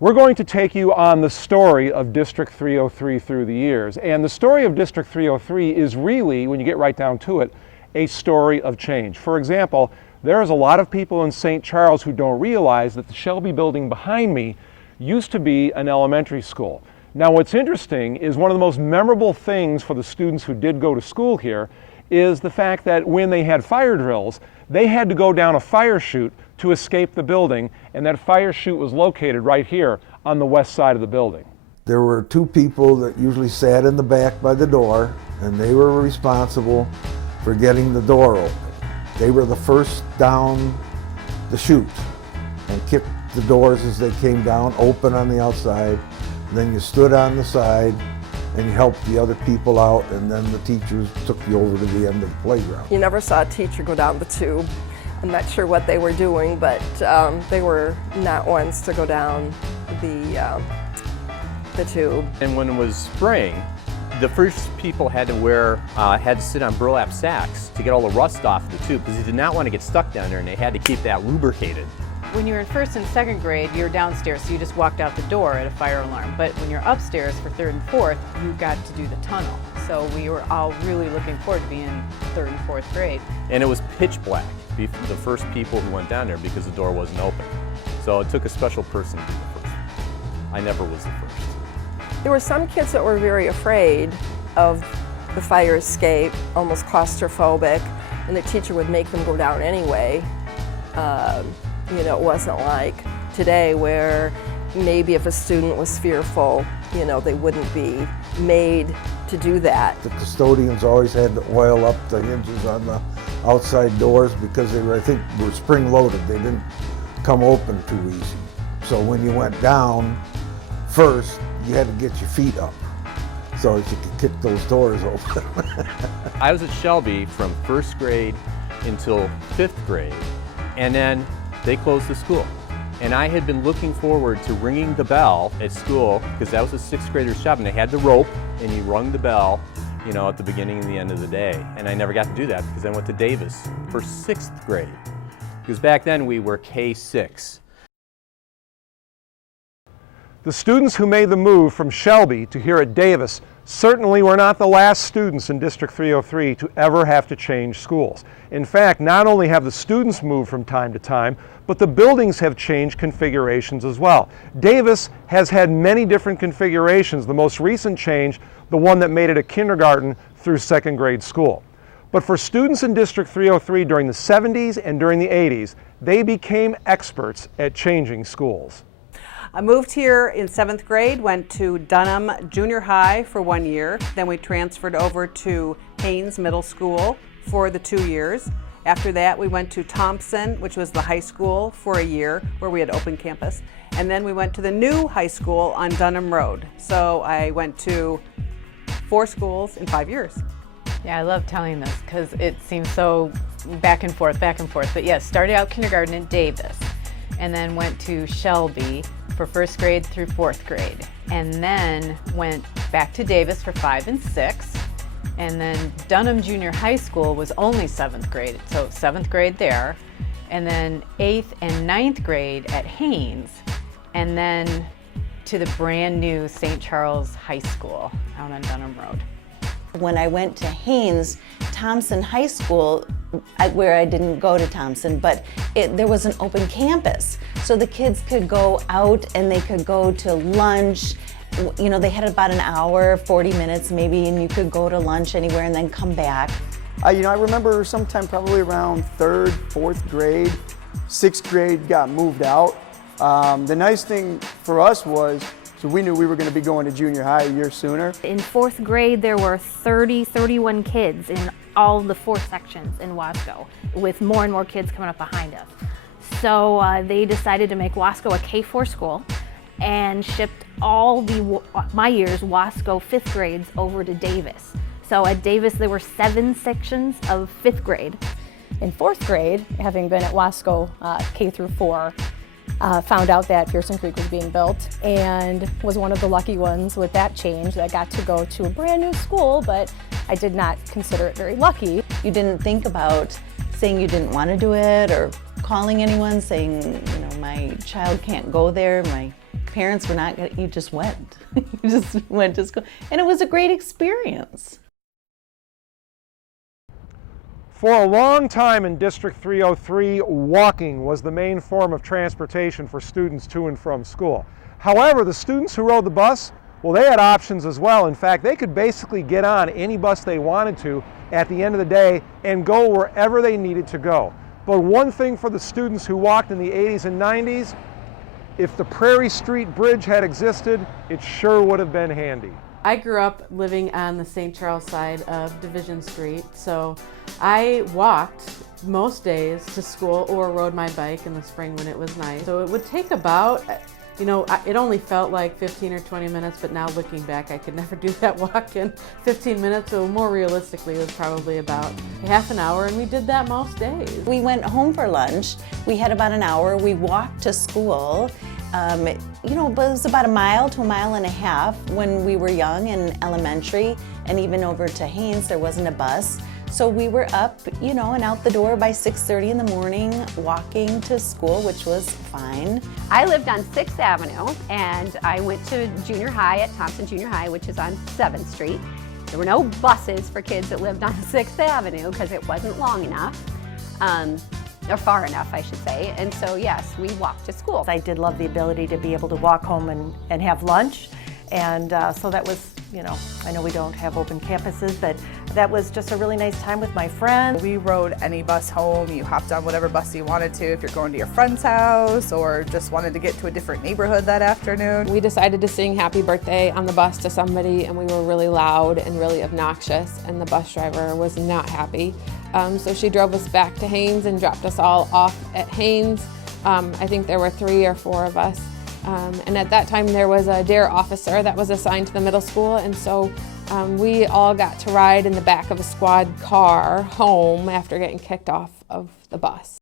We're going to take you on the story of District 303 through the years. And the story of District 303 is really, when you get right down to it, a story of change. For example, there's a lot of people in St. Charles who don't realize that the Shelby building behind me used to be an elementary school. Now what's interesting is one of the most memorable things for the students who did go to school here is the fact that when they had fire drills, they had to go down a fire chute to escape the building, and that fire chute was located right here on the west side of the building. There were two people that usually sat in the back by the door, and they were responsible for getting the door open. They were the first down the chute and kicked the doors as they came down, open on the outside. Then you stood on the side and you helped the other people out, and then the teachers took you over to the end of the playground. You never saw a teacher go down the tube. I'm not sure what they were doing, but they were not ones to go down the tube. And when it was spring, the first people had to sit on burlap sacks to get all the rust off the tube, because they did not want to get stuck down there, and they had to keep that lubricated. When you were in first and second grade, you were downstairs, so you just walked out the door at a fire alarm. But when you're upstairs for third and fourth, you got to do the tunnel. So we were all really looking forward to being in third and fourth grade. And it was pitch black, the first people who went down there, because the door wasn't open. So it took a special person to be the first. I never was the first. There were some kids that were very afraid of the fire escape, almost claustrophobic, and the teacher would make them go down anyway. You know, it wasn't like today where maybe if a student was fearful, you know, they wouldn't be made to do that. The custodians always had to oil up the hinges on the outside doors because they were, I think, were spring loaded. They didn't come open too easy. So when you went down first, you had to get your feet up so that you could kick those doors open. I was at Shelby from first grade until fifth grade, and then they closed the school. And I had been looking forward to ringing the bell at school, because that was a sixth grader's job, and they had the rope, and you rung the bell, you know, at the beginning and the end of the day. And I never got to do that because I went to Davis for sixth grade, because back then we were K-6. The students who made the move from Shelby to here at Davis certainly were not the last students in District 303 to ever have to change schools. In fact, not only have the students moved from time to time, but the buildings have changed configurations as well. Davis has had many different configurations. The most recent change, the one that made it a kindergarten through second grade school. But for students in District 303 during the 70s and during the 80s, they became experts at changing schools. I moved here in 7th grade, went to Dunham Junior High for 1 year. Then we transferred over to Haynes Middle School for the 2 years. After that, we went to Thompson, which was the high school, for a year, where we had open campus. And then we went to the new high school on Dunham Road. So I went to 4 schools in 5 years. Yeah, I love telling this because it seems so back and forth. But yes, started out kindergarten in Davis, and then went to Shelby for first grade through fourth grade, and then went back to Davis for 5 and 6, and then Dunham Junior High School was only 7th grade, so 7th grade there, and then 8th and 9th grade at Haynes, and then to the brand new St. Charles High School out on Dunham Road. When I went to Haynes, Thompson High School, where I didn't go to Thompson, but there was an open campus. So the kids could go out and they could go to lunch. You know, they had about an hour, 40 minutes maybe, and you could go to lunch anywhere and then come back. You know, I remember sometime probably around 3rd, 4th grade, 6th grade got moved out. The nice thing for us was, so we knew we were going to be going to junior high a year sooner. In 4th grade, there were 31 kids in all the 4 sections in Wasco, with more and more kids coming up behind us. So they decided to make Wasco a K-4 school and shipped all my year's Wasco 5th grades over to Davis. So at Davis, there were 7 sections of 5th grade. In 4th grade, having been at Wasco K through 4, found out that Pearson Creek was being built and was one of the lucky ones with that change that got to go to a brand new school, but I did not consider it very lucky. You didn't think about saying you didn't want to do it or calling anyone saying, you know, my child can't go there, my Parents were not, you just went. You just went to school. And it was a great experience. For a long time in District 303, walking was the main form of transportation for students to and from school. However, the students who rode the bus, well, they had options as well. In fact, they could basically get on any bus they wanted to at the end of the day and go wherever they needed to go. But one thing for the students who walked in the 80s and 90s, if the Prairie Street Bridge had existed, it sure would have been handy. I grew up living on the St. Charles side of Division Street, so I walked most days to school or rode my bike in the spring when it was nice. So it would take about, you know, it only felt like 15 or 20 minutes, but now looking back, I could never do that walk in 15 minutes, so more realistically, it was probably about half an hour, and we did that most days. We went home for lunch. We had about an hour. We walked to school. You know, it was about a mile to a mile and a half when we were young in elementary, and even over to Haynes, there wasn't a bus. So we were up, you know, and out the door by 6:30 in the morning, walking to school, which was fine. I lived on 6th Avenue, and I went to junior high at Thompson Junior High, which is on 7th Street. There were no buses for kids that lived on 6th Avenue because it wasn't long enough. Or far enough, I should say. And so, yes, we walked to school. I did love the ability to be able to walk home and have lunch. And so that was, you know, I know we don't have open campuses, but that was just a really nice time with my friends. We rode any bus home. You hopped on whatever bus you wanted to if you're going to your friend's house or just wanted to get to a different neighborhood that afternoon. We decided to sing happy birthday on the bus to somebody, and we were really loud and really obnoxious, and the bus driver was not happy. So she drove us back to Haynes and dropped us all off at Haynes. I think there were 3 or 4 of us. And at that time there was a DARE officer that was assigned to the middle school, and so we all got to ride in the back of a squad car home after getting kicked off of the bus.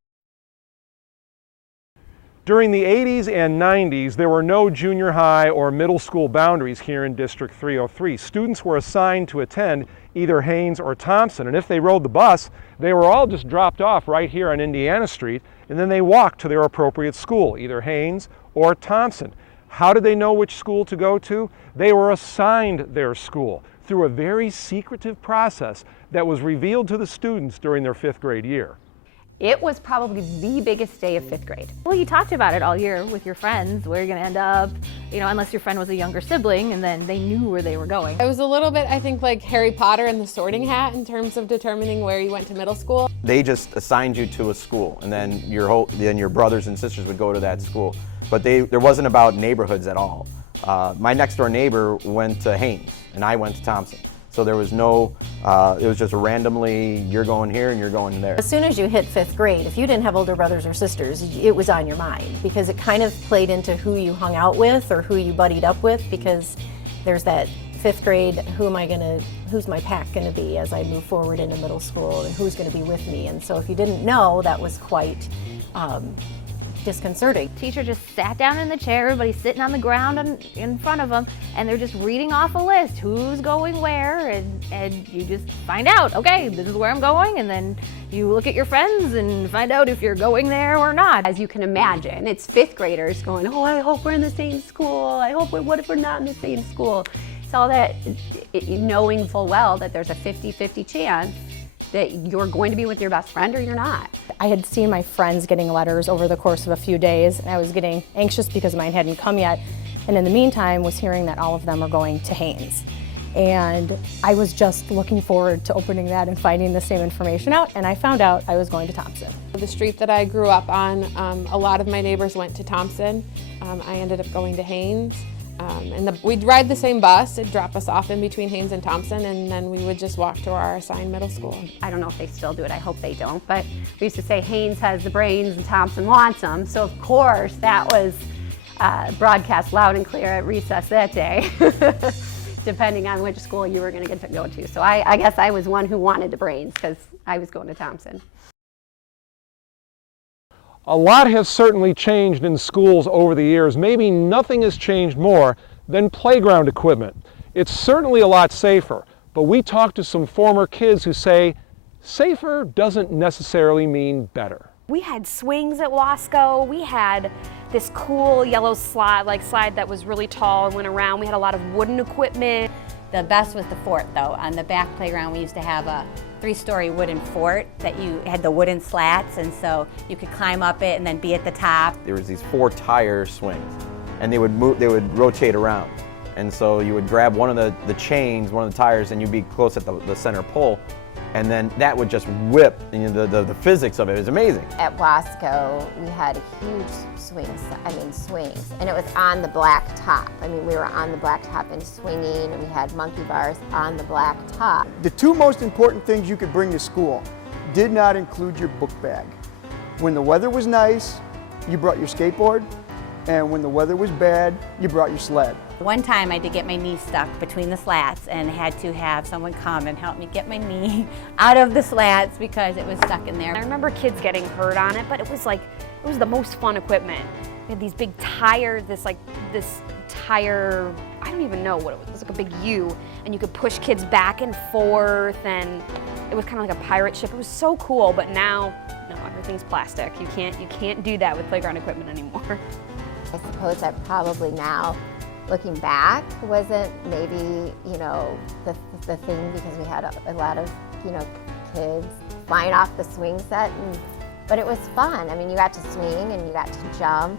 During the 80s and 90s, there were no junior high or middle school boundaries here in District 303. Students were assigned to attend either Haynes or Thompson, and if they rode the bus, they were all just dropped off right here on Indiana Street, and then they walked to their appropriate school, either Haynes or Thompson. How did they know which school to go to? They were assigned their school through a very secretive process that was revealed to the students during their 5th grade year. It was probably the biggest day of 5th grade. Well, you talked about it all year with your friends, where you're going to end up, you know, unless your friend was a younger sibling, and then they knew where they were going. It was a little bit, I think, like Harry Potter and the Sorting Hat in terms of determining where you went to middle school. They just assigned you to a school, and then your brothers and sisters would go to that school. But there wasn't about neighborhoods at all. My next door neighbor went to Haynes, and I went to Thompson. So there was no, it was just randomly, you're going here and you're going there. As soon as you hit 5th grade, if you didn't have older brothers or sisters, it was on your mind, because it kind of played into who you hung out with or who you buddied up with, because there's that 5th grade, who's my pack gonna be as I move forward into middle school, and who's gonna be with me. And so if you didn't know, that was quite disconcerting. Teacher just sat down in the chair, everybody's sitting on the ground in front of them, and they're just reading off a list, who's going where, and you just find out, okay, this is where I'm going, and then you look at your friends and find out if you're going there or not. As you can imagine, it's 5th graders going, oh, I hope we're in the same school. What if we're not in the same school? It's all that, knowing full well that there's a 50-50 chance that you're going to be with your best friend or you're not. I had seen my friends getting letters over the course of a few days, and I was getting anxious because mine hadn't come yet. And in the meantime, was hearing that all of them are going to Haynes. And I was just looking forward to opening that and finding the same information out, and I found out I was going to Thompson. The street that I grew up on, a lot of my neighbors went to Thompson. I ended up going to Haynes. We'd ride the same bus. It'd drop us off in between Haynes and Thompson, and then we would just walk to our assigned middle school. I don't know if they still do it. I hope they don't. But we used to say Haynes has the brains and Thompson wants them. So of course that was broadcast loud and clear at recess that day, depending on which school you were going to get to go to. So I guess I was one who wanted the brains because I was going to Thompson. A lot has certainly changed in schools over the years. Maybe nothing has changed more than playground equipment. It's certainly a lot safer, but we talked to some former kids who say safer doesn't necessarily mean better. We had swings at Wasco, we had this cool yellow slide that was really tall and went around. We had a lot of wooden equipment. The best was the fort, though. On the back playground, we used to have a 3-story wooden fort that you had the wooden slats, and so you could climb up it and then be at the top. There was these 4 tire swings, and they would rotate around. And so you would grab one of the chains, one of the tires, and you'd be close at the center pole, and then that would just whip. And the physics of it is amazing. At Wasco, we had huge swings, and it was on the black top. I mean, we were on the black top and swinging, and we had monkey bars on the black top. The 2 most important things you could bring to school did not include your book bag. When the weather was nice, you brought your skateboard, and when the weather was bad, you brought your sled. One time I did get my knee stuck between the slats and had to have someone come and help me get my knee out of the slats because it was stuck in there. I remember kids getting hurt on it, but it was the most fun equipment. We had these big tires, this tire, I don't even know what it was. It was like a big U, and you could push kids back and forth, and it was kind of like a pirate ship. It was so cool, but now, no, everything's plastic. You can't do that with playground equipment anymore. I suppose that probably now, looking back, wasn't maybe, the thing, because we had a lot of, kids flying off the swing set, but it was fun. I mean, you got to swing and you got to jump.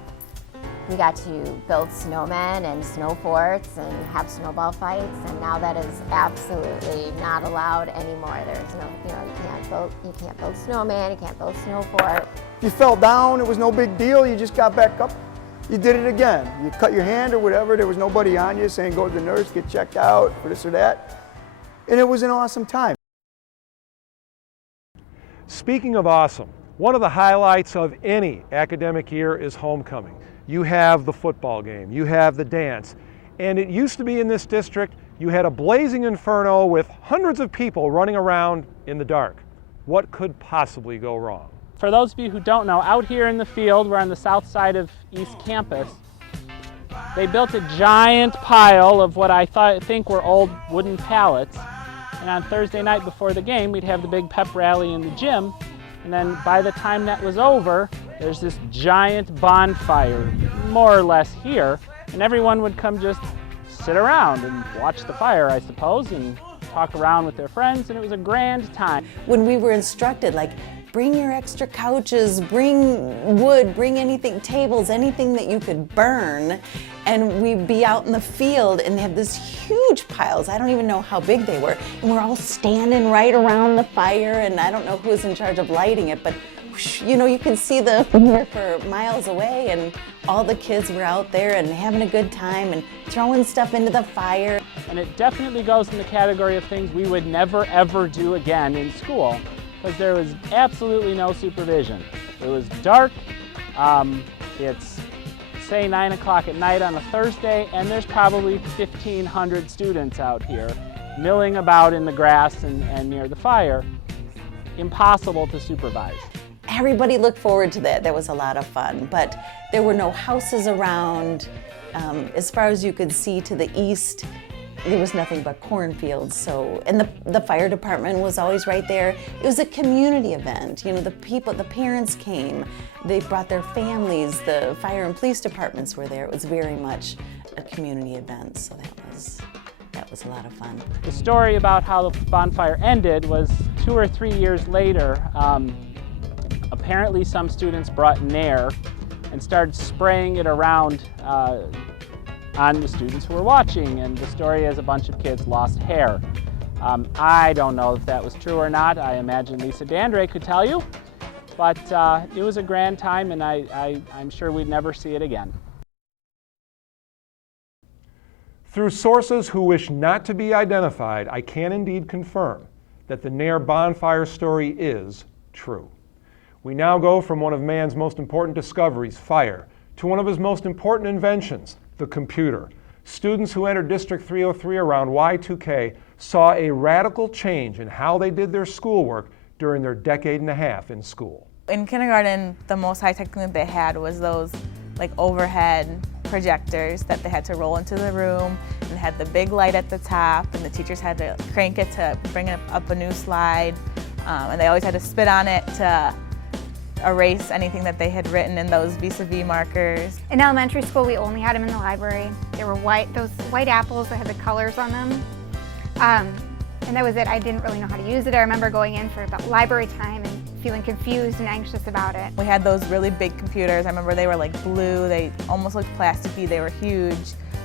We got to build snowmen and snow forts and have snowball fights, and now that is absolutely not allowed anymore. There's no, you can't build snowman, you can't build snow fort. If you fell down, it was no big deal. You just got back up. You did it again. You cut your hand or whatever. There was nobody on you saying go to the nurse, get checked out for this or that. And it was an awesome time. Speaking of awesome, one of the highlights of any academic year is homecoming. You have the football game, you have the dance, and it used to be in this district, you had a blazing inferno with hundreds of people running around in the dark. What could possibly go wrong? For those of you who don't know, out here in the field, we're on the south side of East Campus, they built a giant pile of what I think were old wooden pallets. And on Thursday night before the game, we'd have the big pep rally in the gym. And then by the time that was over, there's this giant bonfire, more or less here. And everyone would come just sit around and watch the fire, I suppose, and talk around with their friends, and it was a grand time. When we were instructed, bring your extra couches, bring wood, bring anything, tables, anything that you could burn, and we'd be out in the field and they have this huge piles. I don't even know how big they were, and we're all standing right around the fire, and I don't know who was in charge of lighting it, but you can see the fire for miles away, and all the kids were out there and having a good time and throwing stuff into the fire. And it definitely goes in the category of things we would never ever do again in school, because there was absolutely no supervision. It was dark, it's say 9 o'clock at night on a Thursday, and there's probably 1,500 students out here milling about in the grass and near the fire. Impossible to supervise. Everybody looked forward to that. That was a lot of fun, but there were no houses around. As far as you could see to the east, there was nothing but cornfields. And the fire department was always right there. It was a community event. The parents came. They brought their families. The fire and police departments were there. It was very much a community event. So that was a lot of fun. The story about how the bonfire ended was 2 or 3 years later. Apparently some students brought Nair and started spraying it around on the students who were watching, and the story is a bunch of kids lost hair. I don't know if that was true or not. I imagine Lisa Dandre could tell you, but it was a grand time, and I'm sure we'd never see it again. Through sources who wish not to be identified, I can indeed confirm that the Nair bonfire story is true. We now go from one of man's most important discoveries, fire, to one of his most important inventions, the computer. Students who entered District 303 around Y2K saw a radical change in how they did their schoolwork during their decade and a half in school. In kindergarten, the most high-tech thing that they had was those overhead projectors that they had to roll into the room, and it had the big light at the top, and the teachers had to crank it to bring up a new slide, and they always had to spit on it to erase anything that they had written in those vis-a-vis markers. In elementary school, we only had them in the library. They were white, those white apples that had the colors on them. And that was it. I didn't really know how to use it. I remember going in for about library time and feeling confused and anxious about it. We had those really big computers. I remember they were like blue. They almost looked plasticky. They were huge.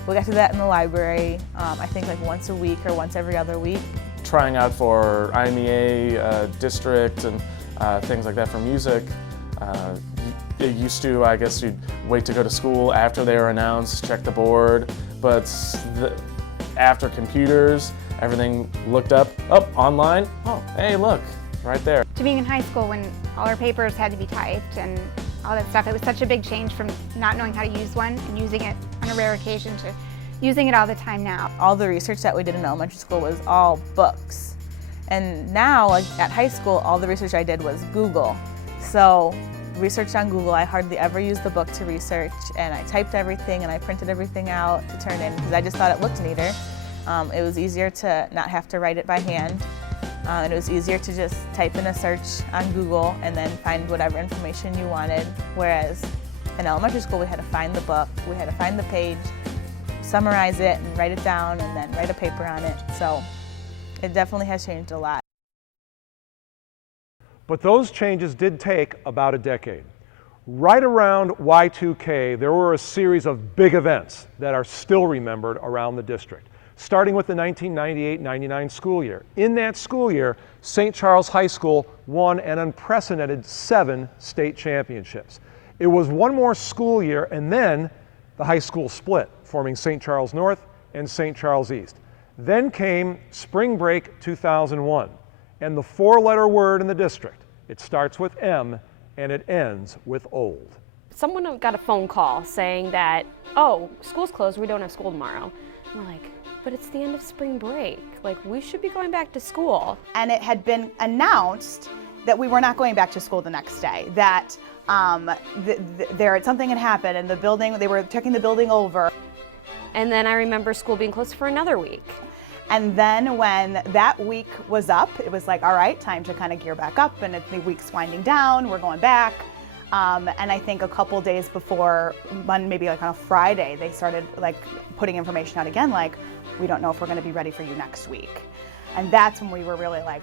We got to that in the library, I think like once a week or once every other week. Trying out for IMEA, district, and things like that for music. It used to, I guess you'd wait to go to school after they were announced, check the board, but after computers, everything looked up, online, oh, hey, look, right there. To being in high school when all our papers had to be typed and all that stuff, it was such a big change from not knowing how to use one and using it on a rare occasion to using it all the time now. All the research that we did in elementary school was all books. And now, like at high school, all the research I did was Google. So research on Google, I hardly ever used the book to research, and I typed everything and I printed everything out to turn in because I just thought it looked neater. It was easier to not have to write it by hand, and it was easier to just type in a search on Google and then find whatever information you wanted. Whereas in elementary school, we had to find the book, we had to find the page, summarize it and write it down and then write a paper on it. So it definitely has changed a lot. But those changes did take about a decade. Right around Y2K, there were a series of big events that are still remembered around the district, starting with the 1998-99 school year. In that school year, St. Charles High School won an unprecedented 7 state championships. It was one more school year, and then the high school split, forming St. Charles North and St. Charles East. Then came spring break 2001, and the 4-letter word in the district. It starts with M, and it ends with old. Someone got a phone call saying that, oh, school's closed, we don't have school tomorrow. And we're like, but it's the end of spring break. Like, we should be going back to school. And it had been announced that we were not going back to school the next day, that something had happened and the building, they were checking the building over. And then I remember school being closed for another week. And then when that week was up, it was like, all right, time to kind of gear back up, and the week's winding down, we're going back. And I think a couple days before, maybe like on a Friday, they started like putting information out again, like, we don't know if we're gonna be ready for you next week. And that's when we were really like,